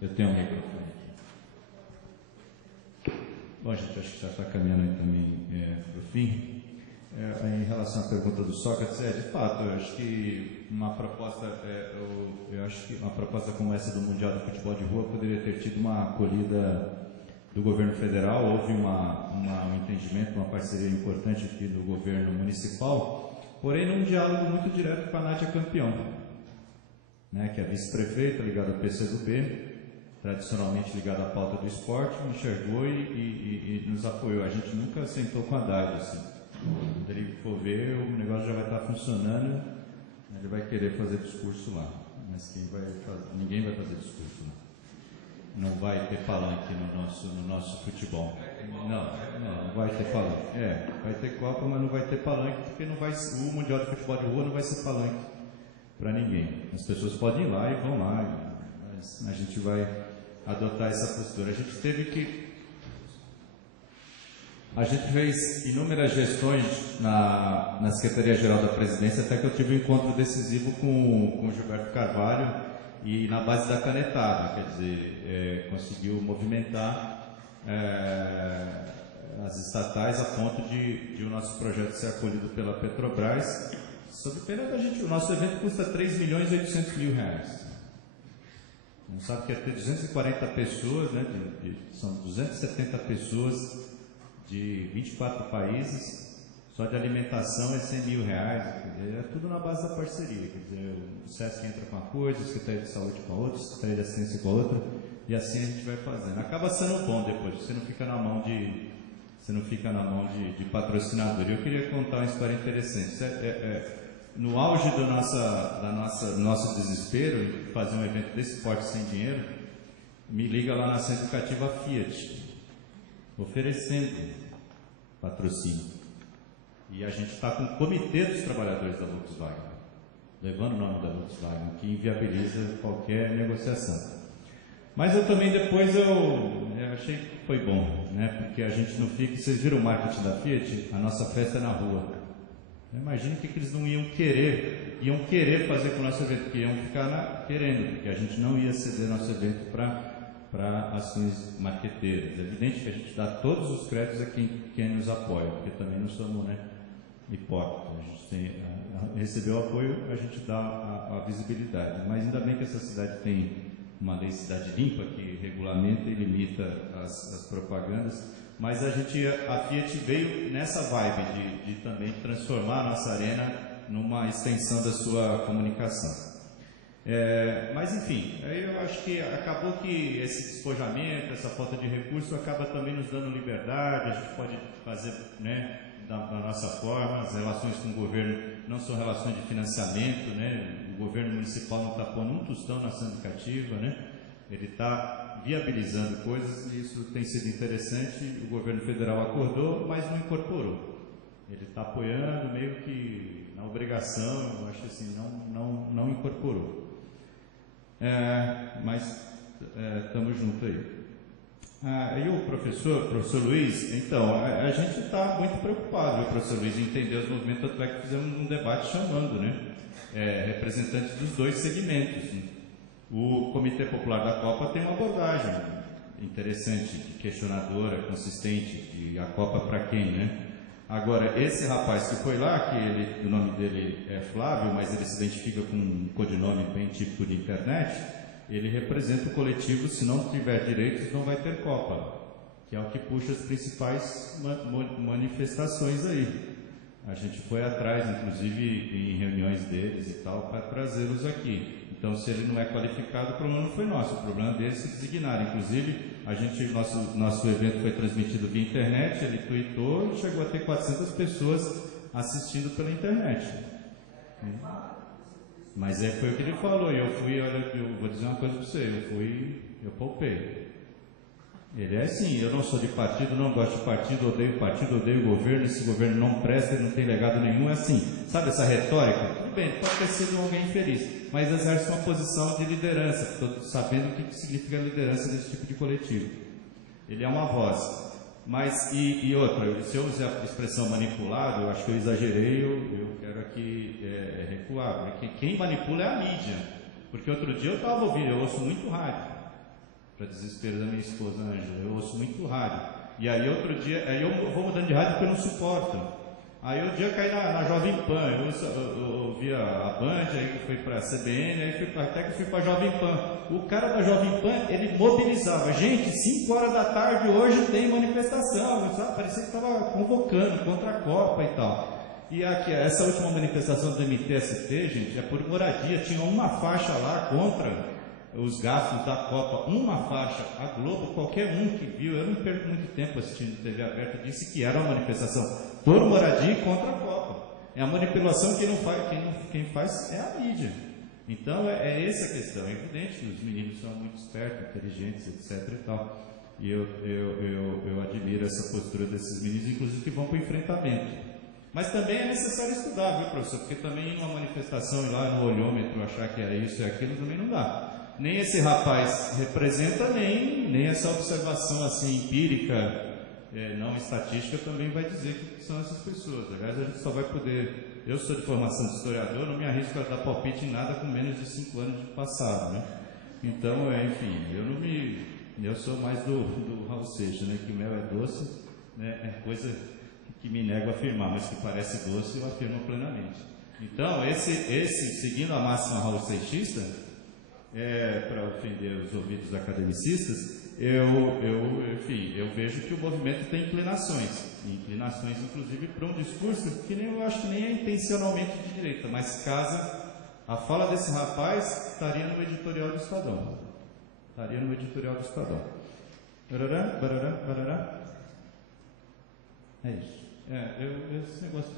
Eu tenho um microfone aqui. Bom, gente, acho que já está caminhando aí também para o fim. Em relação à pergunta do Sócrates, de fato, eu acho que uma proposta, uma proposta como essa do Mundial do Futebol de Rua poderia ter tido uma acolhida do governo federal. Houve um entendimento, uma parceria importante aqui do governo municipal, porém num diálogo muito direto com a Nádia Campeão, né, que é vice-prefeita ligada ao PCdoB, tradicionalmente ligada à pauta do esporte, enxergou e nos apoiou. A gente nunca sentou com a Haddad, assim. Quando ele for ver, o negócio já vai estar funcionando, ele vai querer fazer discurso lá, mas ninguém vai fazer discurso lá. Não vai ter palanque no nosso futebol. Não vai ter palanque. Vai ter Copa, mas não vai ter palanque, porque o Mundial de Futebol de Rua não vai ser palanque para ninguém. As pessoas podem ir lá e vão lá, mas a gente vai adotar essa postura. A gente fez inúmeras gestões na Secretaria-Geral da Presidência, até que eu tive um encontro decisivo com o Gilberto Carvalho, e na base da canetada, quer dizer, conseguiu movimentar as estatais a ponto de o nosso projeto ser acolhido pela Petrobras, sob pena da gente. O nosso evento custa R$3.800.000. Não sabe que é ter 240 pessoas, né, são 270 pessoas de 24 países, só de alimentação é R$100.000, quer dizer, é tudo na base da parceria, quer dizer, o SESC entra com uma coisa, o Secretaria de Saúde com a outra, o Secretaria de Assistência com a outra, e assim a gente vai fazendo. Acaba sendo bom depois, você não fica na mão de patrocinador. Eu queria contar uma história interessante. No auge do nosso desespero em fazer um evento desse porte sem dinheiro, me liga lá na Centro Educativa Fiat, oferecendo patrocínio. E a gente está com o Comitê dos Trabalhadores da Volkswagen, levando o nome da Volkswagen, que inviabiliza qualquer negociação. Mas eu também depois eu achei que foi bom, né? Porque a gente não fica. Vocês viram o marketing da Fiat? A nossa festa é na rua. Imagina o que eles não iam querer fazer com o nosso evento, que iam ficar querendo, porque a gente não ia ceder nosso evento para ações marqueteiras. É evidente que a gente dá todos os créditos a quem nos apoia, porque também não somos, né, hipócritas. A gente recebeu apoio, a gente dá a visibilidade. Mas ainda bem que essa cidade tem uma lei Cidade Limpa que regulamenta e limita as propagandas. Mas a Fiat veio nessa vibe de também transformar a nossa arena numa extensão da sua comunicação. Mas enfim, aí eu acho que acabou que esse despojamento, essa falta de recurso acaba também nos dando liberdade. A gente pode fazer, né, da nossa forma. As relações com o governo não são relações de financiamento, né? O governo municipal não está pondo um tostão na ação educativa, né? Ele está viabilizando coisas e isso tem sido interessante. O governo federal acordou, mas não incorporou. Ele está apoiando meio que na obrigação, eu acho assim, não incorporou. Mas estamos juntos aí. E o professor Luiz, então, a gente está muito preocupado, o professor Luiz, em entender os movimentos, tanto é que fizemos um debate chamando, né, representantes dos dois segmentos. O Comitê Popular da Copa tem uma abordagem interessante, questionadora, consistente, de a Copa para quem, né? Agora, esse rapaz que foi lá, o nome dele é Flávio, mas ele se identifica com um codinome bem típico de internet, ele representa o coletivo "Se não tiver direitos, não vai ter Copa", que é o que puxa as principais manifestações aí. A gente foi atrás, inclusive, em reuniões deles e tal, para trazê-los aqui. Então, se ele não é qualificado, o problema não foi nosso, o problema deles se designaram. Inclusive, nosso evento foi transmitido via internet, ele tweetou e chegou a ter 400 pessoas assistindo pela internet. Mas foi o que ele falou, e eu vou dizer uma coisa para você, eu poupei. Ele é assim, eu não sou de partido, não gosto de partido, odeio o governo, esse governo não presta, ele não tem legado nenhum, é assim. Sabe essa retórica? Tudo bem, pode ter sido alguém infeliz, mas exerce uma posição de liderança, sabendo o que significa a liderança desse tipo de coletivo. Ele é uma voz. Mas, e outra, se eu usar a expressão manipulado, eu acho que eu exagerei, eu quero aqui recuar, porque quem manipula é a mídia. Porque outro dia eu estava ouvindo, eu ouço muito rádio. para desespero da minha esposa Ângela. Eu ouço muito rádio. E aí outro dia, aí eu vou mudando de rádio porque eu não suporto. Aí um dia eu caí na Jovem Pan, eu ouvia a Band, aí fui para a CBN, aí até que fui para a Jovem Pan. O cara da Jovem Pan, ele mobilizava. Gente, 5 horas da tarde hoje tem manifestação. Sabe? Parecia que estava convocando contra a Copa e tal. E aqui, essa última manifestação do MTST, gente, é por moradia. Tinha uma faixa lá contra os gastos da Copa, uma faixa. A Globo, qualquer um que viu, eu não perco muito tempo assistindo TV aberta, disse que era uma manifestação por moradia e contra a Copa. É a manipulação que quem faz é a mídia. Então é essa a questão. É evidente que os meninos são muito espertos, inteligentes, etc. e tal. E eu admiro essa postura desses meninos, inclusive que vão para o enfrentamento. Mas também é necessário estudar, viu, professor? Porque também em uma manifestação ir lá no olhômetro achar que é isso e aquilo também não dá. Nem esse rapaz representa, nem essa observação assim empírica, não estatística, também vai dizer que são essas pessoas. Aliás, a gente só vai poder... Eu sou de formação de historiador, não me arrisco a dar palpite em nada com menos de 5 anos de passado, né? Então, enfim, eu sou mais do Raul Seixas, né? Que mel é doce, né? É coisa que me nego a afirmar, mas que parece doce, eu afirmo plenamente. Então, seguindo a máxima Raul Seixista, para ofender os ouvidos academicistas, enfim, eu vejo que o movimento tem inclinações inclusive para um discurso que eu acho que nem é intencionalmente de direita, mas casa, a fala desse rapaz estaria no editorial do Estadão. Barará, barará, barará. É isso. Esse negócio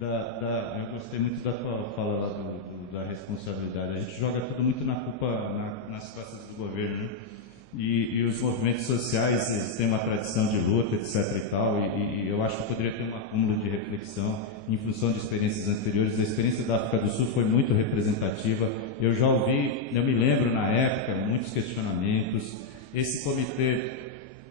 eu gostei muito da tua fala lá da responsabilidade. A gente joga tudo muito na culpa nas costas do governo, né? E os movimentos sociais, eles têm uma tradição de luta, etc. e tal, e eu acho que poderia ter um acúmulo de reflexão em função de experiências anteriores. A experiência da África do Sul foi muito representativa. Eu já ouvi, eu me lembro na época, muitos questionamentos. Esse Comitê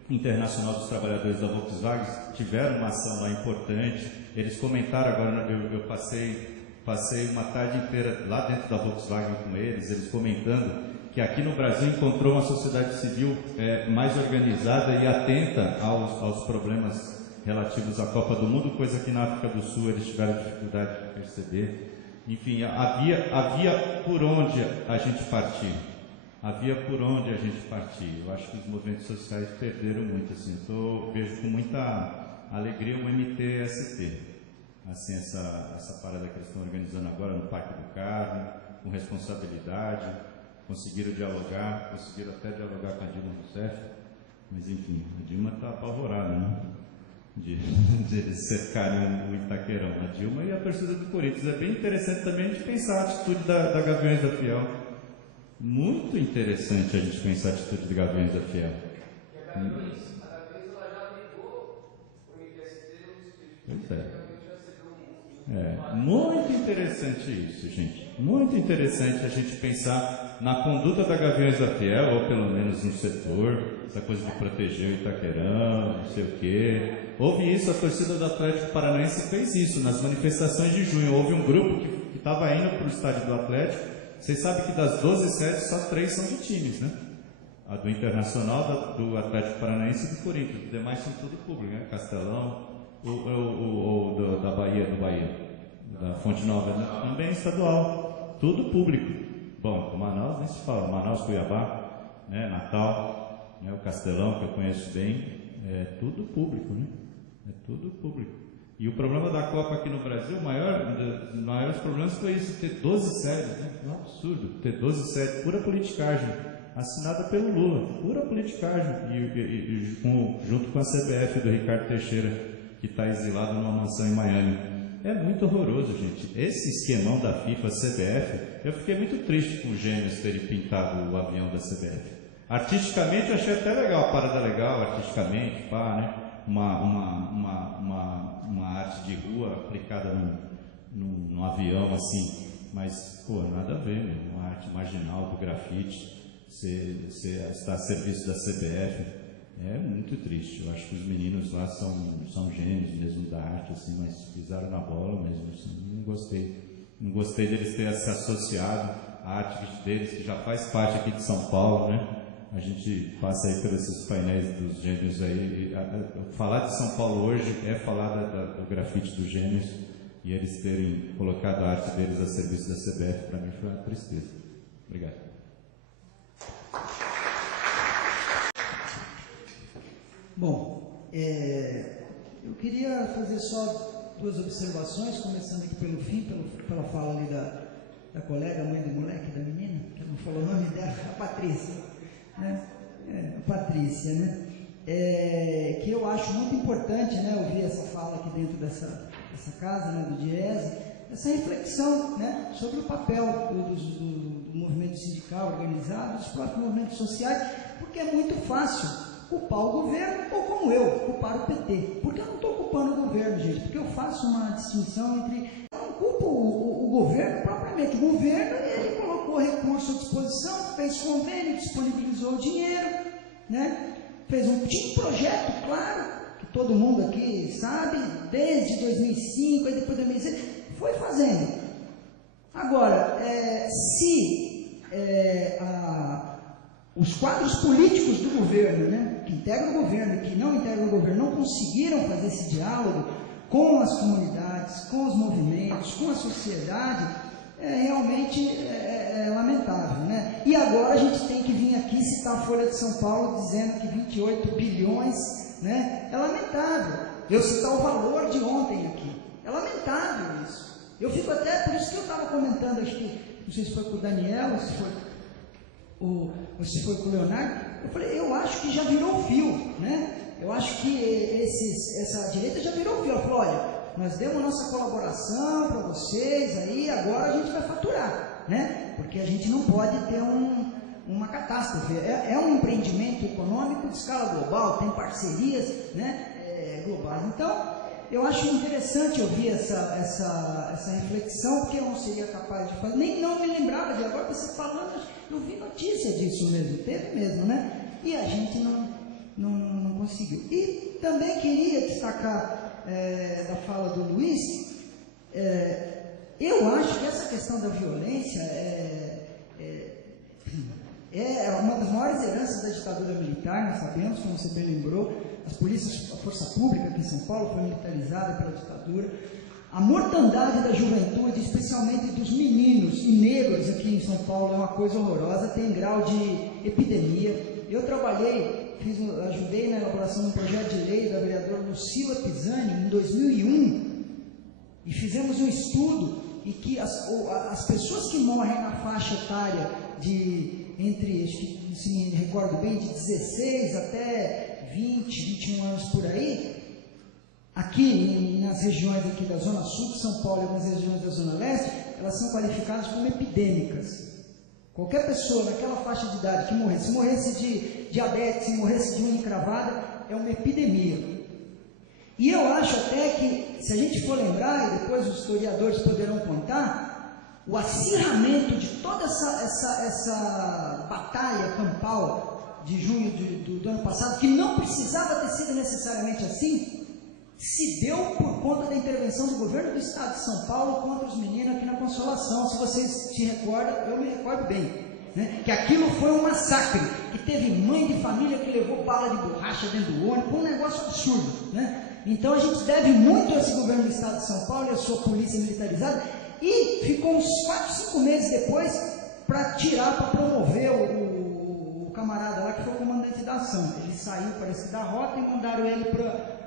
Internacional dos Trabalhadores da Volkswagen tiveram uma ação lá importante. Eles comentaram agora, eu passei uma tarde inteira lá dentro da Volkswagen com eles comentando que aqui no Brasil encontrou uma sociedade civil mais organizada e atenta aos problemas relativos à Copa do Mundo, coisa que na África do Sul eles tiveram dificuldade de perceber. Enfim, havia por onde a gente partir. Eu acho que os movimentos sociais perderam muito. Assim, eu vejo com muita alegria o MTST. Assim, essa parada que eles estão organizando agora no Parque do Carmo, com responsabilidade. Conseguiram até dialogar com a Dilma Rousseff, mas enfim, a Dilma está apavorada, né? De eles cercarem o Itaquerão, a Dilma e a torcida do Corinthians. É bem interessante também a gente pensar a atitude da Gaviões da Fiel. Muito interessante a gente pensar a atitude de Gaviões da Fiel. A Gaviões ela já ligou o MTST, muito interessante isso, gente. Muito interessante a gente pensar na conduta da Gaviões da Fiel, ou pelo menos no setor, essa coisa de proteger o Itaquerão, não sei o quê. Houve isso, a torcida do Atlético Paranaense fez isso, nas manifestações de junho. Houve um grupo que estava indo para o estádio do Atlético. Vocês sabem que das 12 sedes, só 3 são de times, né? A do Internacional, do Atlético Paranaense e do Corinthians. Os demais são tudo público, né? Castelão, da Bahia, da Fonte Nova, né? Também estadual, tudo público. Bom, Manaus nem se fala, Manaus, Cuiabá, né? Natal, né? O Castelão, que eu conheço bem, é tudo público, né? É tudo público. E o problema da Copa aqui no Brasil, um dos maiores problemas foi isso, ter 12 sedes, né? É um absurdo, ter 12 sedes, pura politicagem, assinada pelo Lula, pura politicagem, junto com a CBF do Ricardo Teixeira, que está exilado numa mansão em Miami. É muito horroroso, gente. Esse esquemão da FIFA, CBF, eu fiquei muito triste com os gêmeos terem pintado o avião da CBF. Artisticamente eu achei até legal, a parada legal, artisticamente, pá, né? Uma arte de rua aplicada num avião assim, mas, pô, nada a ver, meu. Uma arte marginal do grafite, você está a serviço da CBF. É muito triste. Eu acho que os meninos lá são gênios mesmo da arte, assim, mas pisaram na bola mesmo. Assim, não gostei deles terem se associado à arte deles, que já faz parte aqui de São Paulo, né? a gente passa aí por esses painéis dos gênios aí. Falar de São Paulo hoje é falar do grafite dos gênios, e eles terem colocado a arte deles a serviço da CBF, para mim foi uma tristeza. Obrigado. Bom, eu queria fazer só 2 observações, começando aqui pelo fim, pela fala ali da colega, mãe do moleque, da menina, que não falou o nome dela, a Patrícia, né? Patrícia, né? Que eu acho muito importante, né, ouvir essa fala aqui dentro dessa casa, né, do Diese, essa reflexão, né, sobre o papel do movimento sindical organizado, dos próprios movimentos sociais, porque é muito fácil culpar o governo, ou como eu, culpar o PT. Porque eu não estou culpando o governo, gente, porque eu faço uma distinção entre... Eu não culpo o governo propriamente. O governo, ele colocou recurso à disposição, fez convênio, disponibilizou o dinheiro, né? Tinha um projeto, claro, que todo mundo aqui sabe, desde 2005, aí depois de 2006, foi fazendo. Agora, se os quadros políticos do governo, né, que integram o governo e que não integram o governo, não conseguiram fazer esse diálogo com as comunidades, com os movimentos, com a sociedade, realmente é lamentável, né? E agora a gente tem que vir aqui citar a Folha de São Paulo dizendo que 28 bilhões, né, é lamentável. Eu citar o valor de ontem aqui, é lamentável isso. Eu fico até, por isso que eu estava comentando, acho que, não sei se foi com o Daniel, ou se foi com o Leonardo, eu falei, eu acho que já virou fio, né? Eu acho que essa direita já virou fio. Ela falou, olha, nós demos nossa colaboração para vocês aí, agora a gente vai faturar, né? Porque a gente não pode ter uma catástrofe. É um empreendimento econômico de escala global, tem parcerias, né, globais. Então, eu acho interessante ouvir essa reflexão, porque eu não seria capaz de fazer, nem não me lembrava de agora, você falando, eu vi notícia disso mesmo, teve mesmo, né? E a gente não conseguiu. E também queria destacar da fala do Luiz, eu acho que essa questão da violência é uma das maiores heranças da ditadura militar, nós sabemos, como você bem lembrou, a força pública aqui em São Paulo foi militarizada pela ditadura. A mortandade da juventude, especialmente dos meninos e negros aqui em São Paulo, é uma coisa horrorosa, tem grau de epidemia. Eu trabalhei, ajudei na elaboração de um projeto de lei da vereadora Lucila Pisani em 2001, e fizemos um estudo em que as pessoas que morrem na faixa etária entre, acho que se me recordo bem, de 16 até 20, 21 anos por aí, aqui nas regiões aqui da Zona Sul de São Paulo e nas regiões da Zona Leste, elas são qualificadas como epidêmicas. Qualquer pessoa naquela faixa de idade que morresse, se morresse de diabetes, se morresse de unha encravada, é uma epidemia. E eu acho até que, se a gente for lembrar, e depois os historiadores poderão contar, o acirramento de toda essa batalha campal de junho do ano passado, que não precisava ter sido necessariamente assim, se deu por conta da intervenção do governo do estado de São Paulo contra os meninos aqui na Consolação. Se vocês se recordam, eu me recordo bem, né? Que aquilo foi um massacre, que teve mãe de família que levou bala de borracha dentro do ônibus, um negócio absurdo, né? Então a gente deve muito a esse governo do estado de São Paulo e a sua polícia militarizada, e ficou uns 4, 5 meses depois para promover o camarada lá que foi o comandante da ação. Ele saiu, parece que da rota, e mandaram ele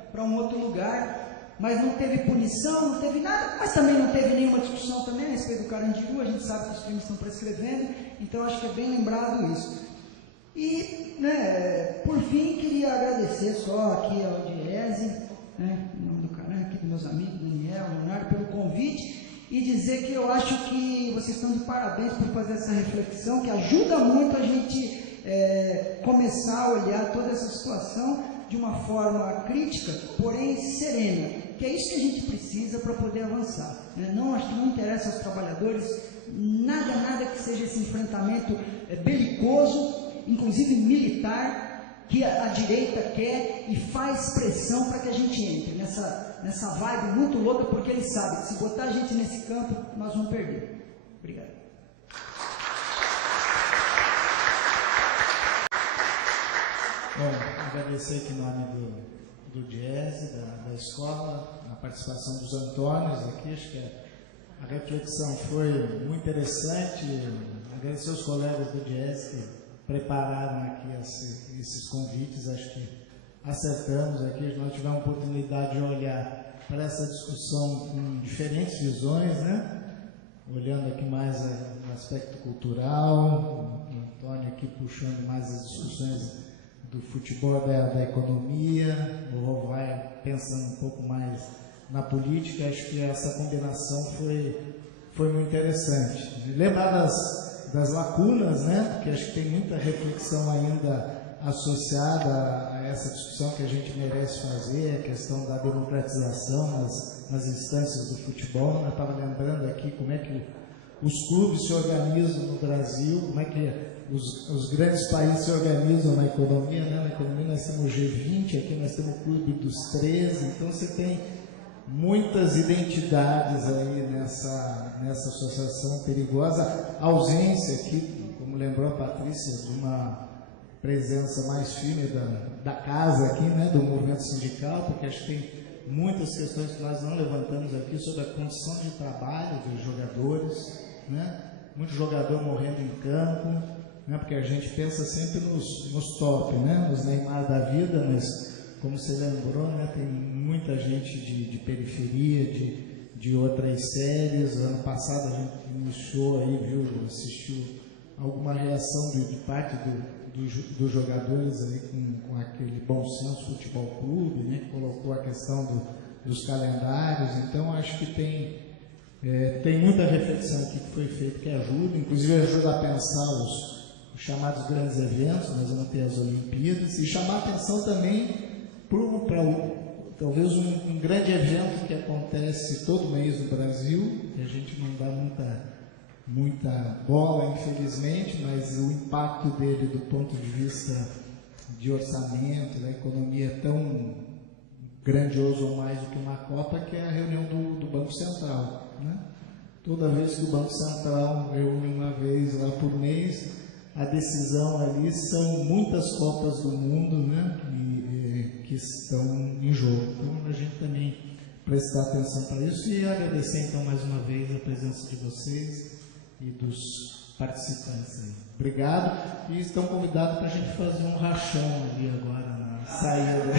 para um outro lugar, mas não teve punição, não teve nada, mas também não teve nenhuma discussão também a respeito do Carandiru. A gente sabe que os crimes estão prescrevendo, então acho que é bem lembrado isso. E, né, por fim, queria agradecer só aqui ao Diese, né, em nome do canal, aqui dos meus amigos, Daniel, Leonardo, pelo convite, e dizer que eu acho que vocês estão de parabéns por fazer essa reflexão, que ajuda muito a gente começar a olhar toda essa situação de uma forma crítica, porém serena, que é isso que a gente precisa para poder avançar, né? Não, acho que não interessa aos trabalhadores nada que seja esse enfrentamento belicoso, inclusive militar, que a direita quer e faz pressão para que a gente entre nessa vibe muito louca, porque eles sabem que se botar a gente nesse campo, nós vamos perder. Obrigado. agradecer aqui em nome do Diese, da escola, a participação dos Antônios aqui. Acho que a reflexão foi muito interessante. Agradecer aos colegas do Diese que prepararam aqui esses convites. Acho que acertamos aqui. Nós tivemos a oportunidade de olhar para essa discussão com diferentes visões, né? Olhando aqui mais o aspecto cultural, o Antônio aqui puxando mais as discussões do futebol, da economia, o Rovai pensando um pouco mais na política. Acho que essa combinação foi muito interessante. Lembrar das lacunas, né? Porque acho que tem muita reflexão ainda associada a essa discussão que a gente merece fazer, a questão da democratização nas instâncias do futebol. Eu estava lembrando aqui como é que os clubes se organizam no Brasil, como é que os grandes países se organizam na economia, né? Na economia nós temos o G20, aqui nós temos o Clube dos 13, então você tem muitas identidades aí nessa associação perigosa. A ausência aqui, como lembrou a Patrícia, de uma presença mais firme da casa aqui, né? Do movimento sindical, porque acho que tem muitas questões que nós não levantamos aqui sobre a condição de trabalho dos jogadores, né? Muito jogador morrendo em campo, né? Porque a gente pensa sempre nos top, né? Nos Neymar da vida, mas como você lembrou, né? Tem muita gente de periferia, de outras séries. Ano passado a gente iniciou aí, assistiu alguma reação de parte dos jogadores aí com aquele Bom Senso Futebol Clube, né? Que colocou a questão dos calendários. Então acho que tem muita reflexão aqui que foi feita que ajuda, inclusive ajuda a pensar os chamados grandes eventos. Nós vamos ter as Olimpíadas, e chamar a atenção também para talvez um grande evento que acontece todo mês no Brasil, que a gente não dá muita bola, infelizmente, mas o impacto dele do ponto de vista de orçamento, da economia, é tão grandioso ou mais do que uma Copa, que é a reunião do Banco Central, né? Toda vez que o Banco Central reúne uma vez lá por mês, a decisão ali são muitas Copas do mundo, né? Que estão em jogo. Então a gente também prestar atenção para isso, e agradecer então mais uma vez a presença de vocês e dos participantes aí. Obrigado, e estão convidados para a gente fazer um rachão ali agora na saída.